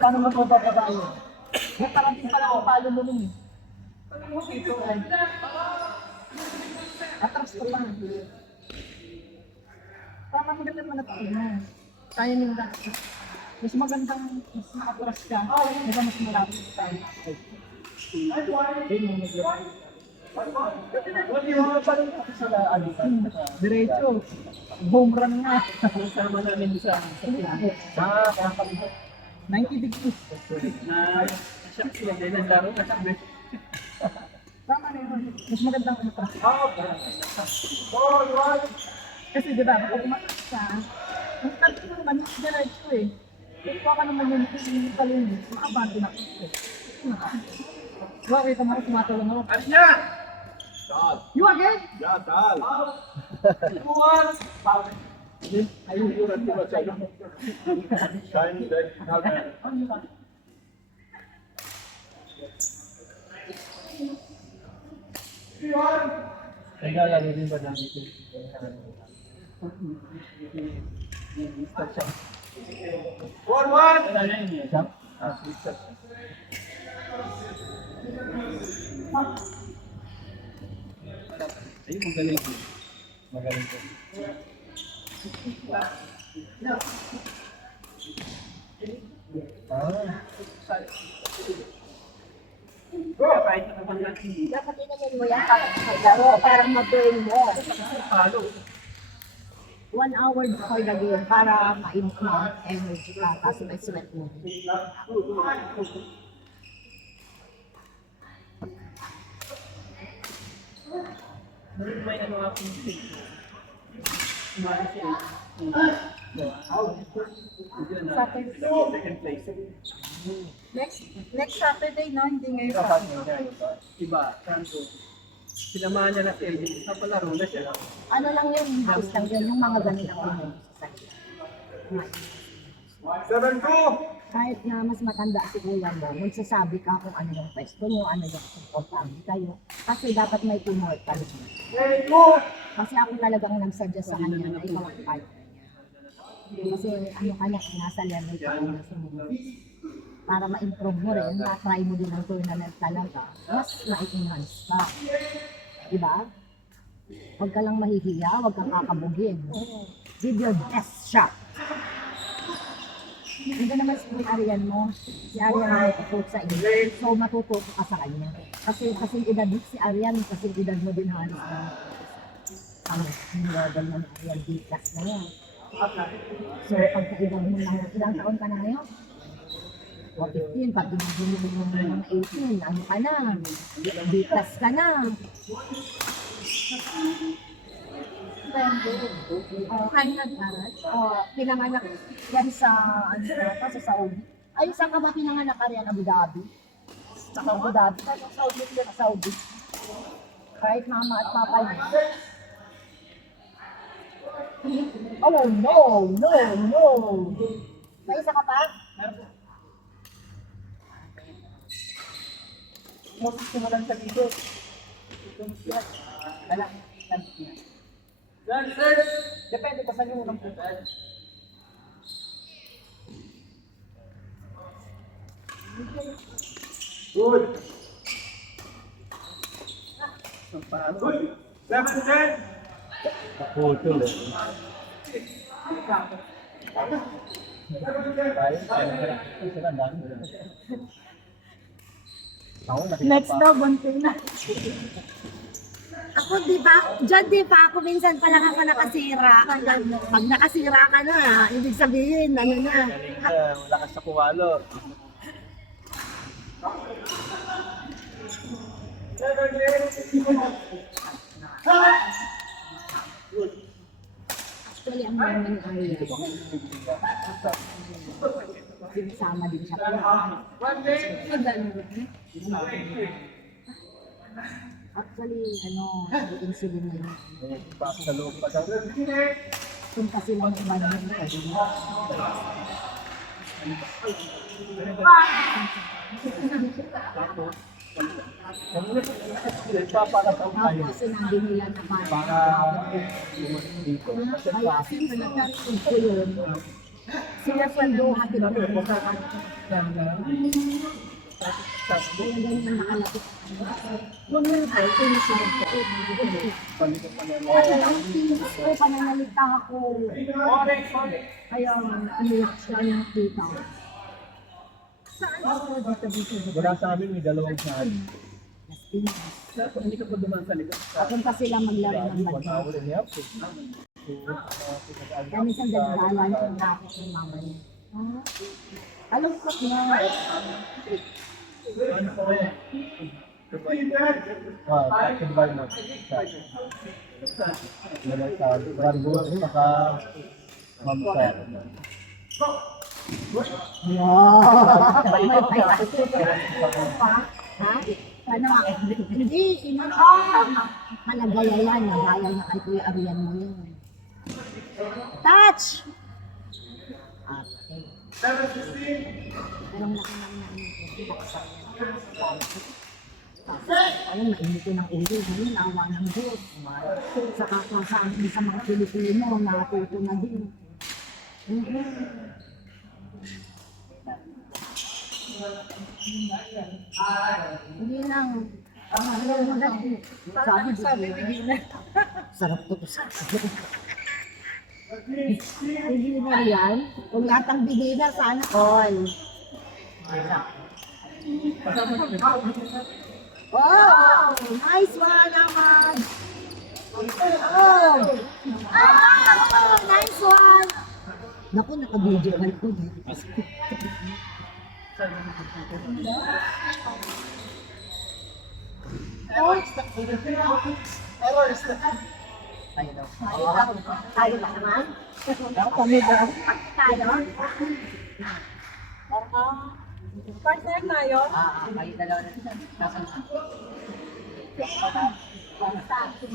Paano magpapapaba yun? Nakarating pala ako, palo mo nun eh. Atras ko pa. Tama maganda mo na tayo na. Kaya nyo na. Mas magandang mas nakatras ka. Diba mas malapit sa tayo. Diretso. Home run nga. Sama namin sa 90 degrees. Siya sila din ang laro na sabi. Tama na yun. Mas magandang atras. Kasi diba, kapag umakas ka, mas kalito mo naman yung diretso eh. Kung ka naman yung palinis, makabante na ko. Bakit ka mga tumatulong ako? Alis niya! Sal! You again? Yeah, Sal! Ayun, yun. Shine deck, helmet. Kaya lalo din ba namin ito? Forward! Ayun, magaling po. Magaling po. Dapat inamin mo yan para maglaro, para mag-burn mo. 1 hour before the game para ma-improve energy ka, tapos may sweat mo. May ano akong picture. Umari siya. Second place. Next Saturday, no? Hindi ngayon. Iba, kanto. Sinamahan niya na si Eddie. Napalaro na siya. Ano lang yun, house lang yun, yung mga ganun lang yun. Kahit na mas matanda si kuya mo, magsasabi ka kung ano yung pwesto nyo, ano yung komportable kayo. Kasi dapat may teamwork ka rin. Kasi ako talagang nagsuggest sa kanya na ikaw ang partner niya. Kasi ano ka niya, nasa level ka na sumunod. Para ma-improve mo rin, ma-try mo din ang tournament talaga, mas ma-enhance pa. Diba? Huwag ka lang mahihiya, huwag kang kakabugin. Give your best shot. Hindi naman si Arian mo. Si Arian ang matututo sa iyo. So matututo ka sa kanya. Kasi edad si Arian, kasi edad mo din halos na ang level mo ni Arian, D-class na yan. So pagka-edad mo lang, ilang taon ka na ngayon? 15, pag ginagin mo ng 18, ano ka na? D-class ka na. Kain nag-aral? Pinanganak yan sa, ano na, sa Saudi. Ay, saan ka ba pinanganak ka rin? Abu Dhabi? Sa Abu Dhabi? Sa Saudi din, sa Saudi. Kahit mama at papa niya. Oh, no! May isa ka pa? Gusto mo lang sa dito. Wala. Depende pa sa inyo ng punta. Good! Paano? 7-10! Kaputol eh. Next daw, bunting na. Ako, di ba? Diyan, di ba? Ako minsan pa lang ako nakasira. Pag nakasira ka na, ibig sabihin, ano na. Wala ka sa kuwalo. Actually, ang naman ay sinasama din siya. Actually, ano, insulin na yun. Sa loob pa daw. Punta sila ng iba naman. Para sa tayo. Tapos sinabi nila na Para dito. kaya sinunod ko yun. Sinusunduhan ko yun. Kaya ganyan nakalapit. Kung yun ay, sinusunod ko. Kasi ang tinis ko, pananalita ako. Kaya umiyak siya yung tita. Saan ako dito? Wala sa amin, may dalawang saan. Las Piñas. Hindi ka pa dumaan sa likod. Papunta sila maglaro ng badminton. Kaya minsan dagdalan yung nakit ng mama niya. Alam ko na. Basketball na. Wala sa Barbo, saka Mamsa. Ha? Ano? Hindi, malagaya yan. Nagaya na kay Kuya Arian mo yun. Touch! Okay. Pero laki na ayun, mainit ko ng ulo. Ngayon, awa ng Diyos. Sa kakasaan sa mga Pilipino, natuto na din. Hindi lang. Sabi beginner. Sarap to. Beginner yan. Kung lahat ng beginner, sana all. Oh, nice one naman. Oh, nice one. Naku, naka-video call ko. Tayo ba naman? Kami daw. Tayo? Partner tayo. Kayo dalawa na.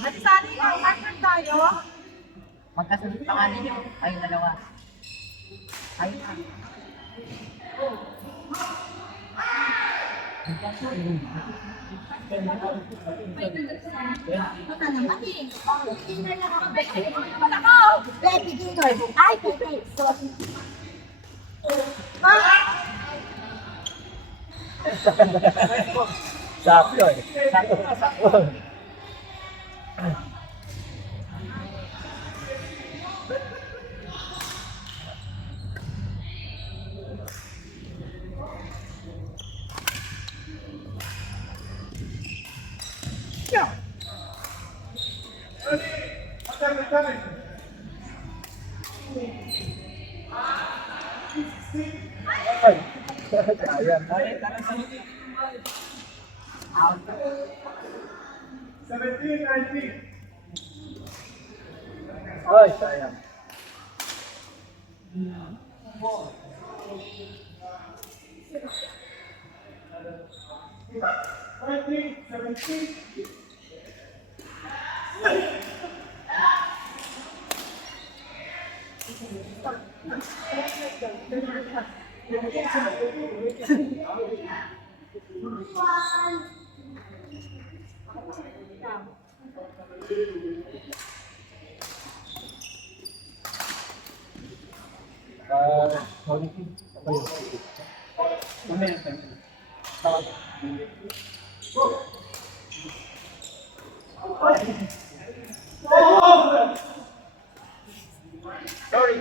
At saan yung partner tayo? Magkasunod pa nga ninyo. Kayo dalawa. Kayo na. Ito naman eh. Beginner lang ako. Beginner naman ako. Beginner. Ay, beginner. Sorry. Sakto eh. Sakto. Ayan. 17, 19. Ay, sayang. Sorry.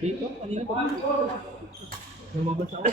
Dito, kanina pa ba? Lumabas ako.